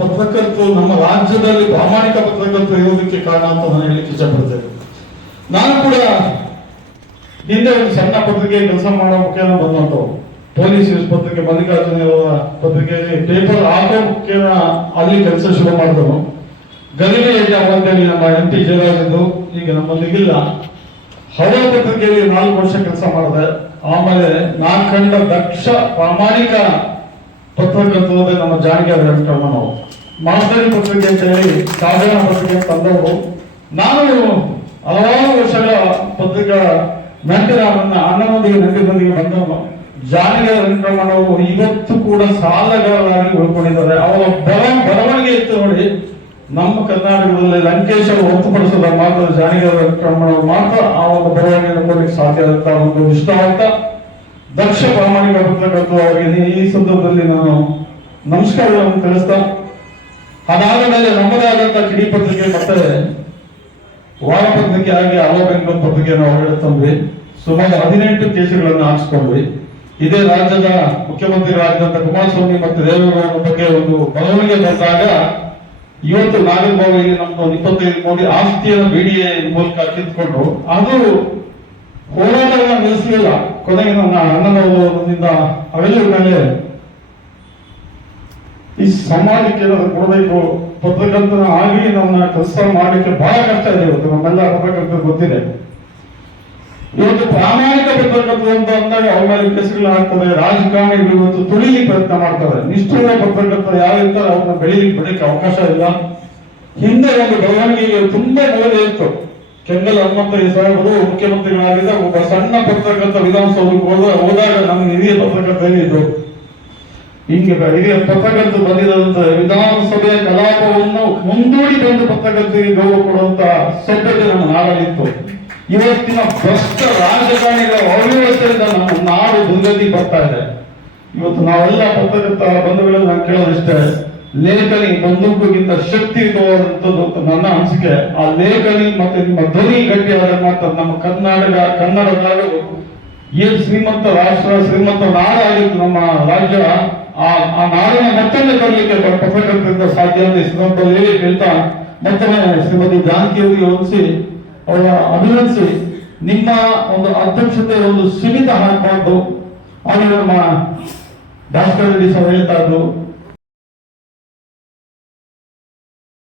ಪತ್ರಕರ್ತರು ನಮ್ಮ ರಾಜ್ಯದಲ್ಲಿ ಪ್ರಾಮಾಣಿಕ ಪತ್ರಕರ್ತರು ಇರುವುದಕ್ಕೆ ಕಾರಣ ಅಂತ ನಾನು ಹೇಳಲಿಕ್ಕೆ ಇಷ್ಟಪಡ್ತೇನೆ. ನಾನು ಕೂಡ ಹಿಂದೆ ಒಂದು ಸಣ್ಣ ಪತ್ರಿಕೆ ಕೆಲಸ ಮಾಡೋ ಮುಖೇನ ಬಂದಂತವು ಪೊಲೀಸ್ ನ್ಯೂಸ್ ಪತ್ರಿಕೆ, ಮಲ್ಲಿಕಾರ್ಜುನ ಪತ್ರಿಕೆಯಲ್ಲಿ ಪೇಪರ್ ಹಾಕೋ ಮುಖೇನ ಅಲ್ಲಿ ಕೆಲಸ ಶುರು ಗಲಿಗೆ ಯಜ್ಞ ಅಂತೇಳಿ ನಮ್ಮ ಎಂ ಪಿ ಜಯರಾಜದ್ದು ಈಗ ನಮ್ಮಲ್ಲಿಗಿಲ್ಲ ಹವಾ ಪತ್ರಿಕೆಯಲ್ಲಿ ನಾಲ್ಕು ವರ್ಷ ಕೆಲಸ ಮಾಡಿದೆ. ಆಮೇಲೆ ನಾನು ದಕ್ಷ ಪ್ರಾಮಾಣಿಕ ಪತ್ರಕರ್ತರು ನಮ್ಮ ಜಾನಕಿ ನಾವು ಮಾಸ್ಟರಿ ಪತ್ರಿಕೆ ಅಂತ ಹೇಳಿ ಸಾಧಾರಣ ಪತ್ರಿಕೆ ತಂದವರು. ನಾನು ಹಲವಾರು ವರ್ಷಗಳ ಪತ್ರಿಕಾ ನಂತರ ನನ್ನ ಅಣ್ಣನೊಂದಿಗೆ ನಂಟಿನೊಂದಿಗೆ ಬಂದವನು. ಜಾರಿಗೆ ವೆಂಕಟರಮಣವರು ಇವತ್ತು ಕೂಡ ಸಾಲಗಾರರಾಗಿ ಉಳ್ಕೊಂಡಿದ್ದಾರೆ. ಅವರ ಬರ ಬರವಣಿಗೆ ಇತ್ತು ನೋಡಿ. ನಮ್ಮ ಕರ್ನಾಟಕದಲ್ಲಿ ಲಂಕೇಶ್ ಅವರು ಹೊರತುಪಡಿಸಿದ ಮಾತ್ರ ಜಾನಕಿ ವೆಂಕಟರಮಣವು ಮಾತ್ರ ಆ ಒಂದು ಬರವಣಿಗೆಯನ್ನು ಕೊಡಲಿಕ್ಕೆ ಸಾಧ್ಯ ಅಂತ ಒಂದು ಇಷ್ಟ ಆಗ್ತಾ ದಕ್ಷ ಪ್ರಾಮಾಣಿಕ ಪತ್ರಕರ್ತರು ಅವರಿಗೆ ಈ ಸಂದರ್ಭದಲ್ಲಿ ನಾನು ನಮಸ್ಕಾರಗಳನ್ನು ತಿಳಿಸ್ತಾ, ಅದಾದ ಮೇಲೆ ನಮ್ಮದೇ ಆದಂತಹ ಕಿಡಿ ಪತ್ರಿಕೆ ಮತ್ತೆ ವಾರ ಪತ್ರಿಕೆ ಆಗಿ ಅಲೋ ಬೆಂಗಳೂರು ಪತ್ರಿಕೆಯನ್ನು ಹೊರಗಡೆ ತಂದ್ವಿ. ಸುಮಾರು ಹದಿನೆಂಟು ಕೇಸುಗಳನ್ನು ಹಾಕಿಸ್ಕೊಂಡ್ವಿ. ಇದೇ ರಾಜ್ಯದ ಮುಖ್ಯಮಂತ್ರಿಗಳಾಗಿದ್ದಂತ ಕುಮಾರಸ್ವಾಮಿ ಮತ್ತು ದೇವೇಗೌಡರ ಬಗ್ಗೆ ಒಂದು ಬರವಣಿಗೆ ಬಂದಾಗ, ಇವತ್ತು ಇಲ್ಲಿ ನಮ್ದು ಒಂದು ಇಪ್ಪತ್ತೈದು ಕೋಟಿ ಆಸ್ತಿಯನ್ನು ಬಿಡಿಎ ಮೂಲಕ ಕಿತ್ಕೊಂಡು ಅದು ಹೋರಾಟವನ್ನು ನಿಲ್ಲಿಸಲಿಲ್ಲ ಕೊನೆಗೆ ನನ್ನ ಅಣ್ಣನವರಿಂದ ಅವೆಲ್ಲ ಮೇಲೆ ಈ ಸಮಾಜಕ್ಕೆ ಏನಾದ್ರು ಕೊಡಬೇಕು ಪತ್ರಕರ್ತನ ಆಗಿ ನನ್ನ ಕೆಲಸ ಮಾಡಲಿಕ್ಕೆ ಬಹಳ ಕಷ್ಟ ಇದೆ ಇವತ್ತು, ನಮ್ಮೆಲ್ಲ ಪತ್ರಕರ್ತರು ಗೊತ್ತಿದೆ. ಇವತ್ತು ಪ್ರಾಮಾಣಿಕ ಪತ್ರಕರ್ತರು ಅಂತ ಅಂದಾಗ ಅವ್ರ ಮೇಲೆ ಕೇಸುಗಳು ಆಗ್ತವೆ ರಾಜಕಾರಣಿಗಳು ಇವತ್ತು ತುಳಿಲಿಕ್ಕೆ ಪ್ರಯತ್ನ ಮಾಡ್ತಾರೆ. ನಿಷ್ಠೂರ ಪತ್ರಕರ್ತರು ಯಾರು ಇರ್ತಾರೆ ಅವ್ರನ್ನ ಬೆಳಿಲಿಕ್ಕೆ ಬಿಡಲಿಕ್ಕೆ ಅವಕಾಶ ಇಲ್ಲ. ಹಿಂದೆ ಒಂದು ಬೆಳವಣಿಗೆಗೆ ತುಂಬಾ ಮೌಲ್ಯ ಇತ್ತು. ಕೆಂಗಲ್ ಹನುಮಂತ ಸಾಹೇಬರು ಮುಖ್ಯಮಂತ್ರಿಗಳಾಗಿದ್ದ ಒಬ್ಬ ಸಣ್ಣ ಪತ್ರಕರ್ತ ವಿಧಾನಸೌಧಕ್ಕೆ ಹೋದ ಹೋದಾಗ ನಮ್ಮ ಹಿರಿಯ ಪತ್ರಕರ್ತ ಹೇಳಿದ್ರು. ಹಿಂಗೆ ಹಿರಿಯ ಪತ್ರಕರ್ತರು ಬಂದಿದ್ದಂತ ವಿಧಾನಸಭೆಯ ಕಲಾಪವನ್ನು ಮುಂದೂಡಿ ಬಂದು ಪತ್ರಕರ್ತರಿಗೆ ಗೌರವ ಕೊಡುವಂತ ಸಭ್ಯತೆ ನಮ್ಮ ನಾಡಲ್ಲಿತ್ತು. ಇವತ್ತಿನ ಭ್ರಷ್ಟ ರಾಜಕಾರಣಿಗಳ ಅವ್ಯವಸ್ಥೆಯಿಂದ ನಮ್ಮ ನಾಡು ದುರ್ಗತಿ ಬರ್ತಾ ಇದೆ. ಇವತ್ತು ನಾವೆಲ್ಲ ಪತ್ರಕರ್ತ ಬಂಧುಗಳನ್ನು ನಾನು ಕೇಳೋದಿಷ್ಟೇ ಲೇಖನಿ ಬಂದೂಕಿಗಿಂತ ಶಕ್ತಿ ನನ್ನ ಅನಿಸಿಕೆ. ಆ ಲೇಖನಿ ಮತ್ತೆ ನಿಮ್ಮ ಧ್ವನಿ ಗಟ್ಟಿಯಾದ ಮಾತ್ರ ನಮ್ಮ ಕರ್ನಾಟಕ ಕನ್ನಡ ನಾಡು ಏನ್ ಶ್ರೀಮಂತ ರಾಷ್ಟ್ರ, ಶ್ರೀಮಂತ ನಾಡಾಗಿತ್ತು ನಮ್ಮ ರಾಜ್ಯ, ಆ ಆ ನಾಡಿನ ಮತ್ತೊಮ್ಮೆ ತರಲಿಕ್ಕೆ ಪತ್ರಕರ್ತರಿಂದ ಸಾಧ್ಯ ಅಂತ ಸಂದರ್ಭದಲ್ಲಿ ಹೇಳ್ತಾ ಮತ್ತೊಮ್ಮೆ ಶ್ರೀಮತಿ ಜಾನಕಿ ಅವರಿಗೆ ಹೊಂದಿಸಿ ಅವರ ಅಭಿನಂದಿಸಿ, ನಿಮ್ಮ ಒಂದು ಅಧ್ಯಕ್ಷತೆ ಒಂದು ಸೀಮಿತ ಹಾಕಬಾರ್ದು ಆಮೇಲೆ ನಮ್ಮ ಭಾಸ್ಕರ್ ರೆಡ್ಡಿ ಸಹ ಹೇಳ್ತಾ ಇದ್ರು.